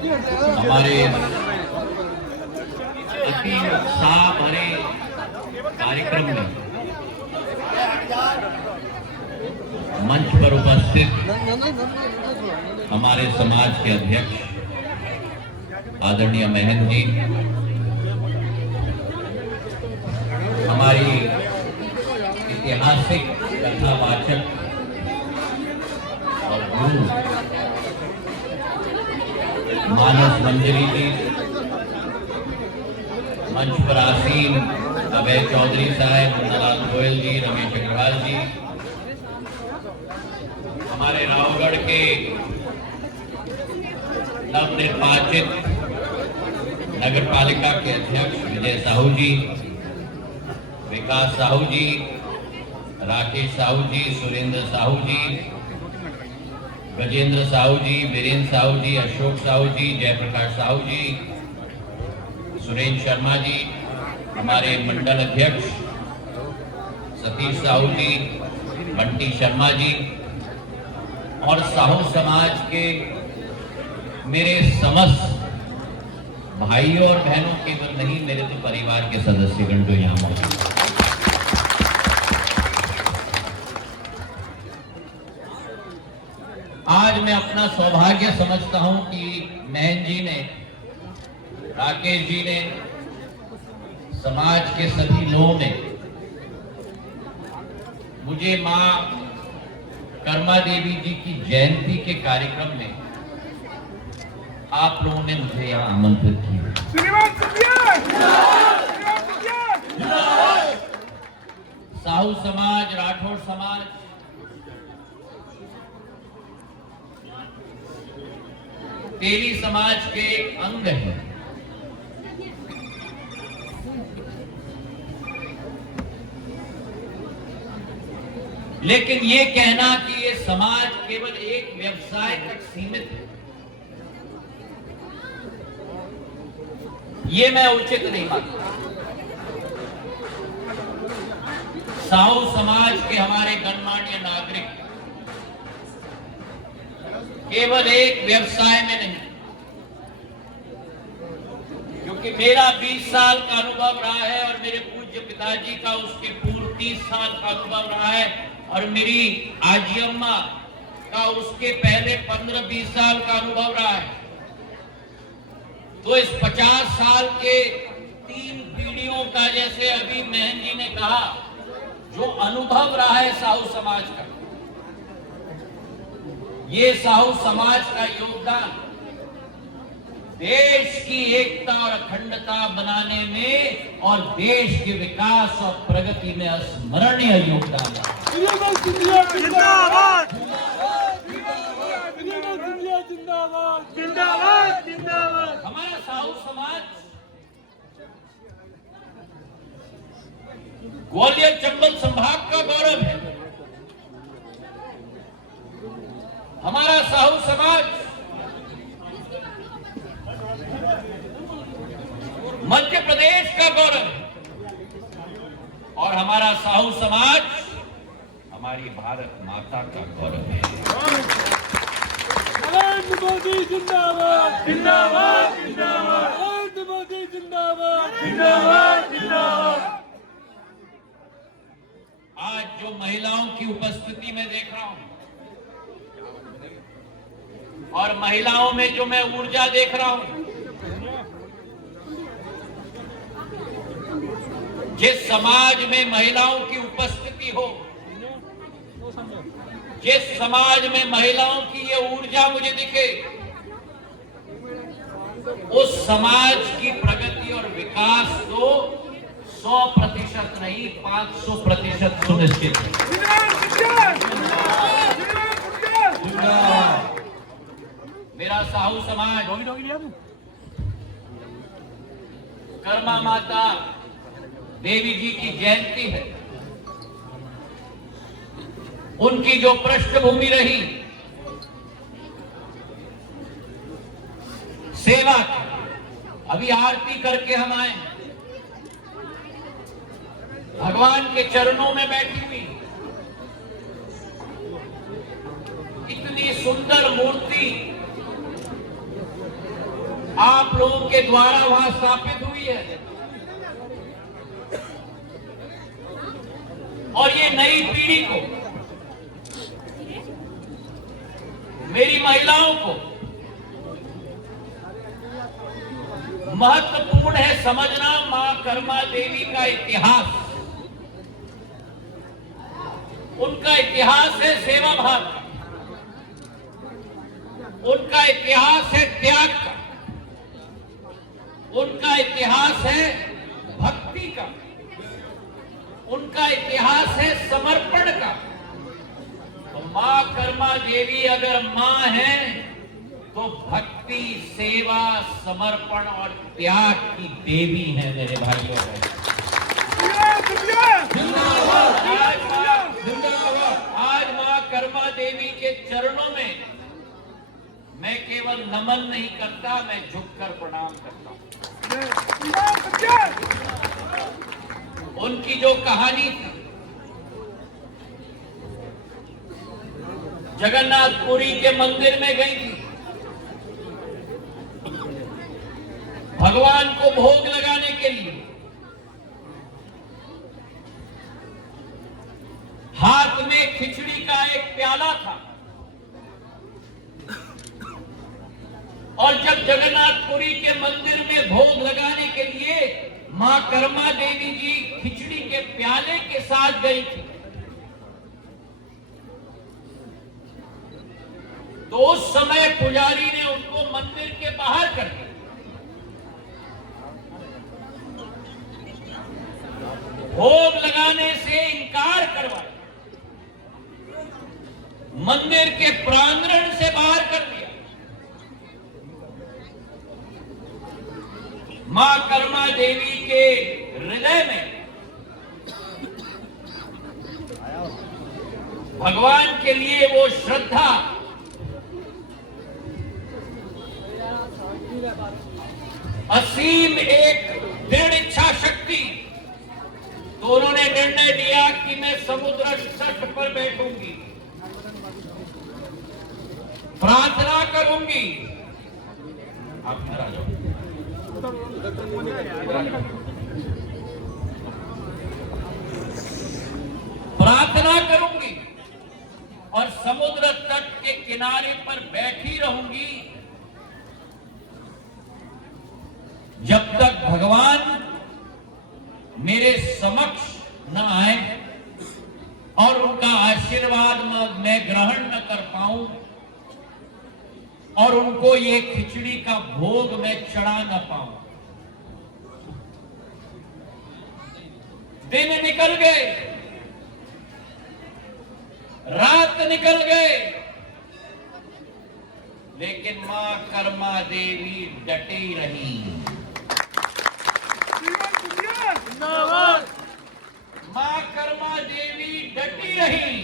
हमारे अति उत्साह भरे कार्यक्रम में मंच पर उपस्थित हमारे समाज के अध्यक्ष आदरणीय महंत जी, हमारी ऐतिहासिक कथावाचक और गुरु मानस मंजरी जी, मंच पर आसीन अभय चौधरी साहब, नंदलाल गोयल जी, रमेश अग्रवाल जी, हमारे रावगढ़ के नवनिर्वाचित नगर पालिका के अध्यक्ष विजय साहू जी, विकास साहू जी, राकेश साहू जी, सुरेंद्र साहू जी, गजेंद्र साहू जी, वीरेंद्र साहू जी, अशोक साहू जी, जयप्रकाश साहू जी, सुरेंद्र शर्मा जी, हमारे मंडल अध्यक्ष सतीश साहू जी, बंटी शर्मा जी और साहू समाज के मेरे समस्त भाइयों और बहनों केवल नहीं, मेरे तो परिवार के सदस्यगण जो यहाँ मौजूद हैं। आज मैं अपना सौभाग्य समझता हूं कि महंत जी ने, राकेश जी ने, समाज के सभी लोगों ने मुझे मां कर्मा देवी जी की जयंती के कार्यक्रम में आप लोगों ने मुझे यहाँ आमंत्रित किया। साहू समाज, राठौड़ समाज तेली समाज के अंग हैं। लेकिन ये कहना कि ये समाज केवल एक व्यवसाय तक सीमित है, ये मैं उचित नहीं मानता। साहू समाज के हमारे गणमान्य नागरिक केवल एक व्यवसाय में नहीं, क्योंकि मेरा 20 साल का अनुभव रहा है और मेरे पूज्य पिताजी का उसके पूर्व 30 साल का अनुभव रहा है और मेरी आजी अम्मा का उसके पहले 15-20 साल का अनुभव रहा है। तो इस 50 साल के 3 पीढ़ियों का, जैसे अभी महंत जी ने कहा, जो अनुभव रहा है साहू समाज का, ये साहू समाज का योगदान देश की एकता और अखंडता बनाने में और देश के विकास और प्रगति में अस्मरणीय योगदान है। हमारा साहू समाज ग्वालियर चंबल संभाग का गौरव है। हमारा साहू समाज मध्य प्रदेश का गौरव है और हमारा साहू समाज हमारी भारत माता का गौरव है। नरेंद्र मोदी जिंदाबाद, जिंदाबाद, जिंदाबाद, नरेंद्र मोदी जिंदाबाद, जिंदाबाद, जिंदाबाद। आज जो महिलाओं की उपस्थिति में देख रहा हूं और महिलाओं में जो मैं ऊर्जा देख रहा हूं, जिस समाज में महिलाओं की उपस्थिति हो, जिस समाज में महिलाओं की ये ऊर्जा मुझे दिखे, उस समाज की प्रगति और विकास तो 100% नहीं, 500% सुनिश्चित है। मेरा साहू समाज कर्मा माता देवी जी की जयंती है। उनकी जो पृष्ठभूमि रही सेवा की, अभी आरती करके हम आए, भगवान के चरणों में बैठी हुई इतनी सुंदर मूर्ति आप लोगों के द्वारा वहां स्थापित हुई है। और ये नई पीढ़ी को, मेरी महिलाओं को महत्वपूर्ण है समझना मां कर्मा देवी का इतिहास। उनका इतिहास है सेवा भाव का, उनका इतिहास है त्याग का, उनका इतिहास है भक्ति का, उनका इतिहास है समर्पण का। तो मां कर्मा देवी अगर मां है तो भक्ति, सेवा, समर्पण और त्याग की देवी है मेरे भाइयों। आज मां कर्मा देवी के चरणों में मैं केवल नमन नहीं करता, मैं झुककर प्रणाम करता हूं। उनकी जो कहानी थी, जगन्नाथपुरी के मंदिर में गई थी, भगवान को भोग लगाने के लिए हाथ में खिचड़ी का एक प्याला था। और जब जगन्नाथपुरी के मंदिर में भोग लगाने के लिए मां कर्मा देवी जी खिचड़ी के प्याले के साथ गई थी, तो उस समय पुजारी ने उनको मंदिर के बाहर कर दिया। भोग लगाने से इनकार करवाया, मंदिर के प्रांगण से बाहर कर दिया। मां कर्मा देवी के हृदय में भगवान के लिए वो श्रद्धा, असीम एक दृढ़ इच्छा शक्ति, तो उन्होंने निर्णय लिया कि मैं समुद्र तट पर बैठूंगी, प्रार्थना करूंगी। आप घर आ जाओ। प्रार्थना करूंगी और समुद्र तट के किनारे पर बैठी रहूंगी जब तक भगवान मेरे समक्ष न आए और उनका आशीर्वाद मैं ग्रहण न कर पाऊं और उनको ये खिचड़ी का भोग मैं चढ़ा न पाऊं। दिन निकल गए, रात निकल गए, लेकिन मां कर्मा देवी डटी रही। मां कर्मा देवी डटी रही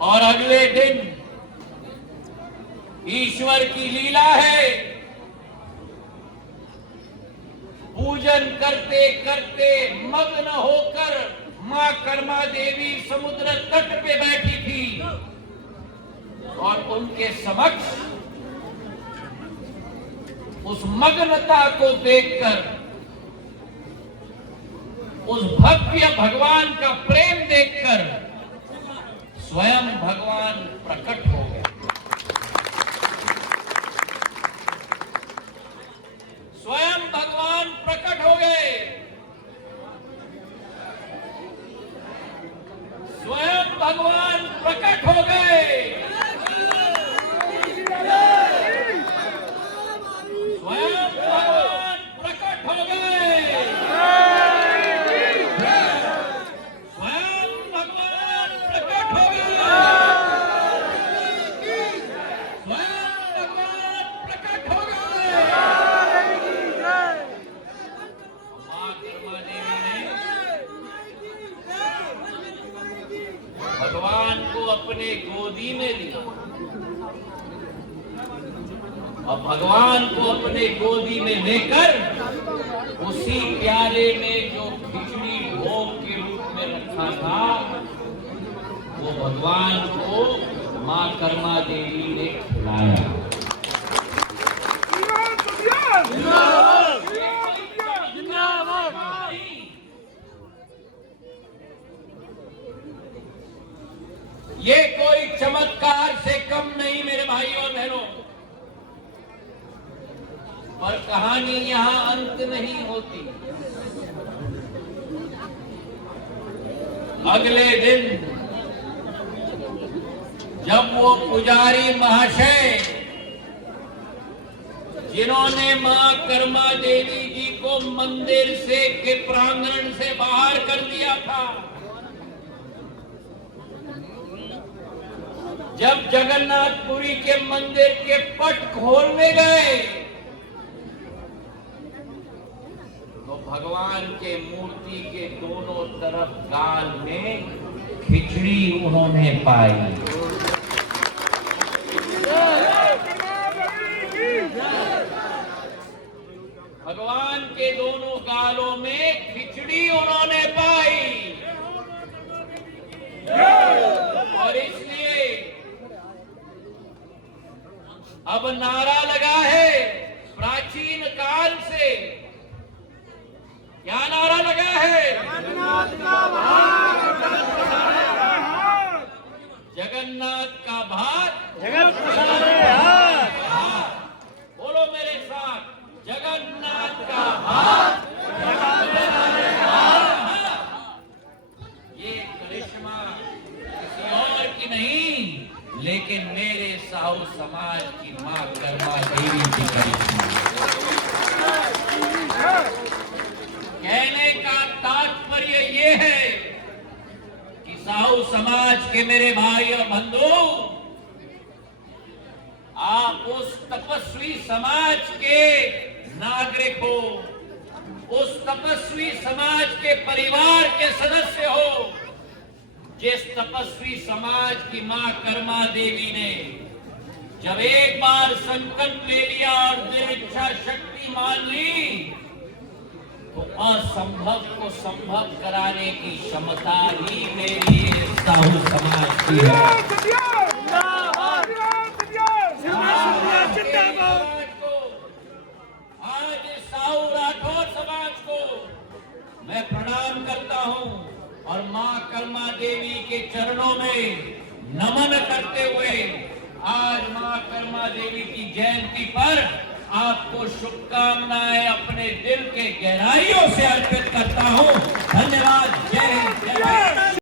और अगले दिन ईश्वर की लीला है, पूजन करते करते मग्न होकर मां कर्मा देवी समुद्र तट पे बैठी थी और उनके समक्ष उस मग्नता को देखकर, उस भव्य भगवान का प्रेम देखकर स्वयं भगवान प्रकट हो गए। स्वयं भगवान प्रकट हो गए। स्वयं भगवान प्रकट हो गए। स्वयं भगवान प्रकट हो गए। स्वयं भगवान प्रकट हो गए। स्वयं भगवान प्रकट हो गए। मां कर्मा देवी ने भगवान को अपने गोदी में लिया और भगवान को अपने गोदी में लेकर उसी प्याले में जो खिचड़ी भोग के रूप में रखा था वो भगवान को मां कर्मा देवी ने खिलाया। ये कोई चमत्कार से कम नहीं मेरे भाइयों और बहनों। पर कहानी यहां अंत नहीं होती। अगले दिन जब वो पुजारी महाशय जिन्होंने मां कर्मा देवी जी को मंदिर से के प्रांगण से बाहर कर दिया था, जब जगन्नाथपुरी के मंदिर के पट खोलने गए तो भगवान के मूर्ति के दोनों तरफ गाल में खिचड़ी उन्होंने पाई। भगवान के दोनों गालों में खिचड़ी उन्होंने पाई और इसलिए अब नारा लगा है प्राचीन काल से। क्या नारा लगा है? जगन्नाथ का भात जगत पसारे हाथ। बोलो मेरे साथ, जगन्नाथ का भात जगत पसारे हाथ। ये करिश्मा किसी और की नहीं लेकिन मेरे साहू समाज की मां कर्मा देवी की करिश्मा। कहने का तात्पर्य ये है कि साहू समाज के मेरे भाई और बंधु, आप उस तपस्वी समाज के नागरिक हो, उस तपस्वी समाज के परिवार के सदस्य हो, जिस तपस्वी समाज की मां कर्मा देवी ने जब एक बार संकल्प ले लिया और दृढ़ इच्छा शक्ति मान ली तो असंभव को संभव कराने की क्षमता ही मेरी साहू समाज की है। आज साहू राठौर समाज को मैं प्रणाम करता हूं और मां कर्मा देवी के चरणों में नमन करते हुए आज मां कर्मा देवी की जयंती पर आपको शुभकामनाएं अपने दिल के गहराइयों से अर्पित करता हूं। धन्यवाद। जय हिंद।